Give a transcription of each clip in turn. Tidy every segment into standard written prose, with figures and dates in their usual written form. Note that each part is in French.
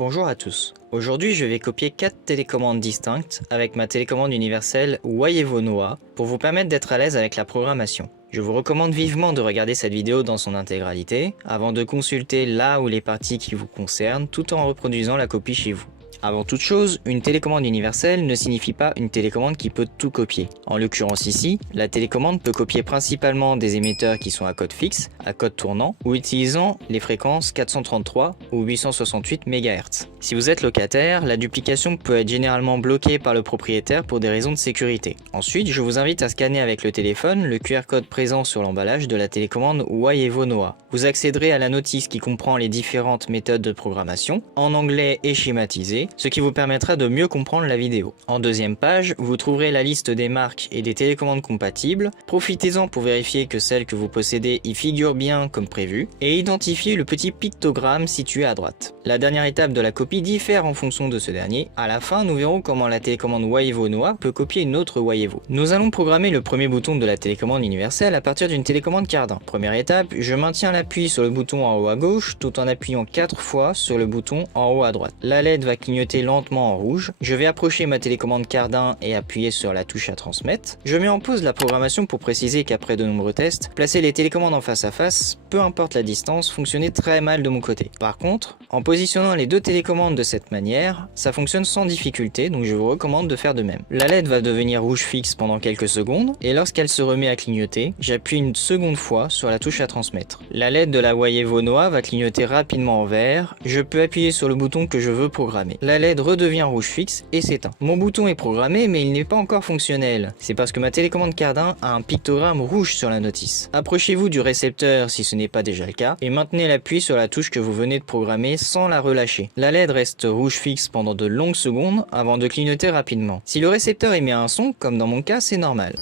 Bonjour à tous. Aujourd'hui, je vais copier 4 télécommandes distinctes avec ma télécommande universelle Waievo Noah pour vous permettre d'être à l'aise avec la programmation. Je vous recommande vivement de regarder cette vidéo dans son intégralité avant de consulter là où les parties qui vous concernent tout en reproduisant la copie chez vous. Avant toute chose, une télécommande universelle ne signifie pas une télécommande qui peut tout copier. En l'occurrence ici, la télécommande peut copier principalement des émetteurs qui sont à code fixe, à code tournant ou utilisant les fréquences 433 ou 868 MHz. Si vous êtes locataire, la duplication peut être généralement bloquée par le propriétaire pour des raisons de sécurité. Ensuite, je vous invite à scanner avec le téléphone le QR code présent sur l'emballage de la télécommande Waievo Noah. Vous accéderez à la notice qui comprend les différentes méthodes de programmation, en anglais et schématisé, ce qui vous permettra de mieux comprendre la vidéo. En deuxième page, vous trouverez la liste des marques et des télécommandes compatibles. Profitez-en pour vérifier que celles que vous possédez y figurent bien comme prévu et identifiez le petit pictogramme situé à droite. La dernière étape de la copie diffère en fonction de ce dernier. À la fin, nous verrons comment la télécommande Waievo Noah peut copier une autre Waievo. Nous allons programmer le premier bouton de la télécommande universelle à partir d'une télécommande Cardin. Première étape, je maintiens l'appui sur le bouton en haut à gauche tout en appuyant 4 fois sur le bouton en haut à droite. La LED va clignoter lentement en rouge. Je vais approcher ma télécommande Cardin et appuyer sur la touche à transmettre. Je mets en pause la programmation pour préciser qu'après de nombreux tests, placer les télécommandes en face à face, peu importe la distance, fonctionnait très mal de mon côté. Par contre, en positionnant les deux télécommandes de cette manière, ça fonctionne sans difficulté, donc je vous recommande de faire de même. La LED va devenir rouge fixe pendant quelques secondes et lorsqu'elle se remet à clignoter, j'appuie une seconde fois sur la touche à transmettre. La LED de la Waievo Noah va clignoter rapidement en vert. Je peux appuyer sur le bouton que je veux programmer. La LED redevient rouge fixe et s'éteint. Mon bouton est programmé mais il n'est pas encore fonctionnel. C'est parce que ma télécommande Cardin a un pictogramme rouge sur la notice. Approchez-vous du récepteur si ce n'est pas déjà le cas et maintenez l'appui sur la touche que vous venez de programmer sans la relâcher. La LED reste rouge fixe pendant de longues secondes avant de clignoter rapidement. Si le récepteur émet un son, comme dans mon cas, c'est normal.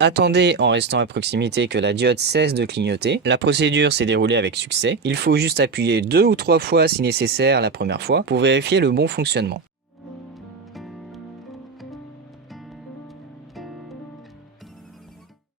Attendez en restant à proximité que la diode cesse de clignoter. La procédure s'est déroulée avec succès. Il faut juste appuyer 2 ou 3 fois si nécessaire la première fois pour vérifier le bon fonctionnement.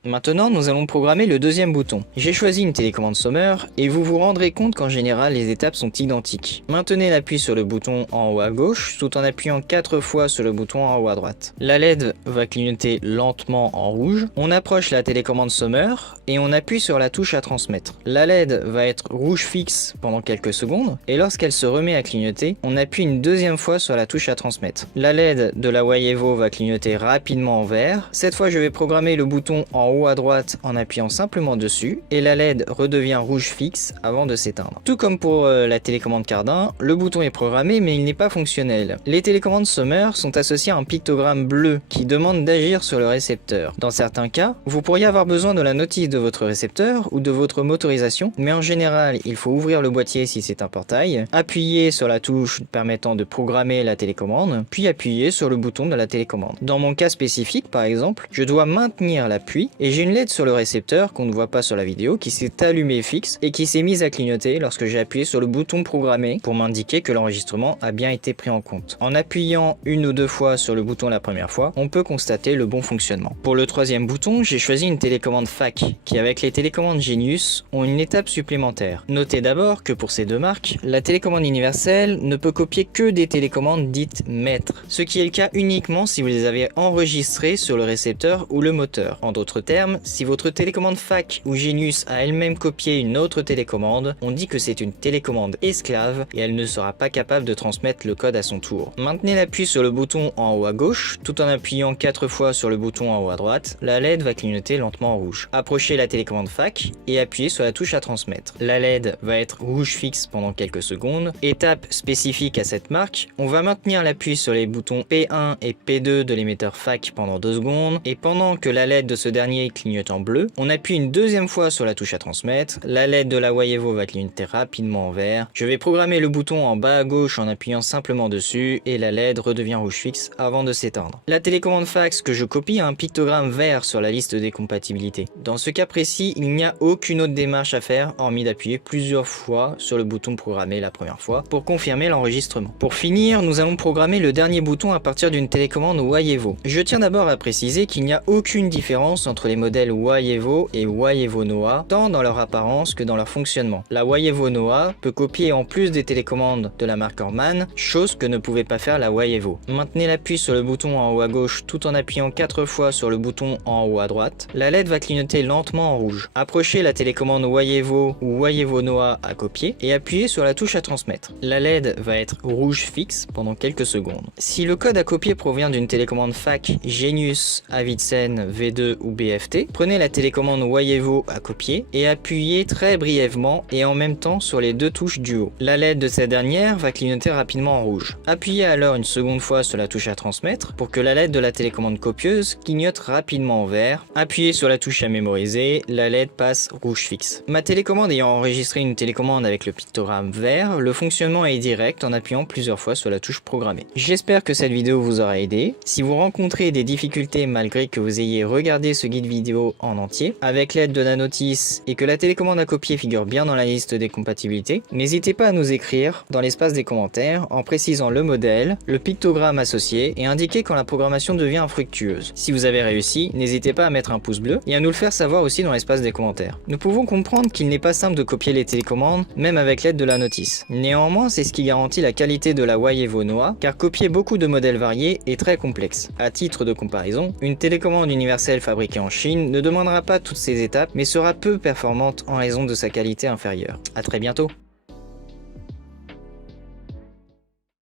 Maintenant, nous allons programmer le deuxième bouton. J'ai choisi une télécommande Sommer et vous vous rendrez compte qu'en général, les étapes sont identiques. Maintenez l'appui sur le bouton en haut à gauche tout en appuyant 4 fois sur le bouton en haut à droite. La LED va clignoter lentement en rouge. On approche la télécommande Sommer et on appuie sur la touche à transmettre. La LED va être rouge fixe pendant quelques secondes et lorsqu'elle se remet à clignoter, on appuie une deuxième fois sur la touche à transmettre. La LED de la Waievo va clignoter rapidement en vert. Cette fois, je vais programmer le bouton en haut à droite en appuyant simplement dessus et la LED redevient rouge fixe avant de s'éteindre. Tout comme pour la télécommande Cardin, le bouton est programmé mais il n'est pas fonctionnel. Les télécommandes Sommer sont associées à un pictogramme bleu qui demande d'agir sur le récepteur. Dans certains cas, vous pourriez avoir besoin de la notice de votre récepteur ou de votre motorisation, mais en général, il faut ouvrir le boîtier si c'est un portail, appuyer sur la touche permettant de programmer la télécommande, puis appuyer sur le bouton de la télécommande. Dans mon cas spécifique, par exemple, je dois maintenir l'appui et j'ai une LED sur le récepteur qu'on ne voit pas sur la vidéo qui s'est allumée fixe et qui s'est mise à clignoter lorsque j'ai appuyé sur le bouton programmer pour m'indiquer que l'enregistrement a bien été pris en compte. En appuyant une ou deux fois sur le bouton la première fois, on peut constater le bon fonctionnement. Pour le troisième bouton, j'ai choisi une télécommande FAC qui, avec les télécommandes Genius, ont une étape supplémentaire. Notez d'abord que pour ces deux marques, la télécommande universelle ne peut copier que des télécommandes dites maîtres, ce qui est le cas uniquement si vous les avez enregistrées sur le récepteur ou le moteur. En d'autres termes, si votre télécommande FAC ou Genius a elle-même copié une autre télécommande, on dit que c'est une télécommande esclave et elle ne sera pas capable de transmettre le code à son tour. Maintenez l'appui sur le bouton en haut à gauche tout en appuyant 4 fois sur le bouton en haut à droite. La LED va clignoter lentement en rouge. Approchez la télécommande FAC et appuyez sur la touche à transmettre. La LED va être rouge fixe pendant quelques secondes. Étape spécifique à cette marque, on va maintenir l'appui sur les boutons P1 et P2 de l'émetteur FAC pendant 2 secondes et pendant que la LED de ce dernier dernier clignote en bleu. On appuie une deuxième fois sur la touche à transmettre. La LED de la Waievo va clignoter rapidement en vert. Je vais programmer le bouton en bas à gauche en appuyant simplement dessus et la LED redevient rouge fixe avant de s'éteindre. La télécommande fax que je copie a un pictogramme vert sur la liste des compatibilités. Dans ce cas précis, il n'y a aucune autre démarche à faire hormis d'appuyer plusieurs fois sur le bouton programmé la première fois pour confirmer l'enregistrement. Pour finir, nous allons programmer le dernier bouton à partir d'une télécommande Waievo. Je tiens d'abord à préciser qu'il n'y a aucune différence entre les modèles Waievo et Waievo Noah, tant dans leur apparence que dans leur fonctionnement. La Waievo Noah peut copier en plus des télécommandes de la marque Orman, chose que ne pouvait pas faire la Waievo. Maintenez l'appui sur le bouton en haut à gauche tout en appuyant 4 fois sur le bouton en haut à droite. La LED va clignoter lentement en rouge. Approchez la télécommande Waievo ou Waievo Noah à copier et appuyez sur la touche à transmettre. La LED va être rouge fixe pendant quelques secondes. Si le code à copier provient d'une télécommande FAC, Genius, Avidsen, V2 ou BFT, prenez la télécommande Waievo à copier et appuyez très brièvement et en même temps sur les deux touches du haut. La LED de cette dernière va clignoter rapidement en rouge. Appuyez alors une seconde fois sur la touche à transmettre pour que la LED de la télécommande copieuse clignote rapidement en vert. Appuyez sur la touche à mémoriser, la LED passe rouge fixe. Ma télécommande ayant enregistré une télécommande avec le pictogramme vert, le fonctionnement est direct en appuyant plusieurs fois sur la touche programmée. J'espère que cette vidéo vous aura aidé. Si vous rencontrez des difficultés malgré que vous ayez regardé ce guide vidéo en entier, avec l'aide de la notice et que la télécommande à copier figure bien dans la liste des compatibilités, n'hésitez pas à nous écrire dans l'espace des commentaires en précisant le modèle, le pictogramme associé et indiquer quand la programmation devient infructueuse. Si vous avez réussi, n'hésitez pas à mettre un pouce bleu et à nous le faire savoir aussi dans l'espace des commentaires. Nous pouvons comprendre qu'il n'est pas simple de copier les télécommandes, même avec l'aide de la notice. Néanmoins, c'est ce qui garantit la qualité de la Waievo Noah, car copier beaucoup de modèles variés est très complexe. À titre de comparaison, une télécommande universelle fabriquée en Chine ne demandera pas toutes ces étapes, mais sera peu performante en raison de sa qualité inférieure. À très bientôt.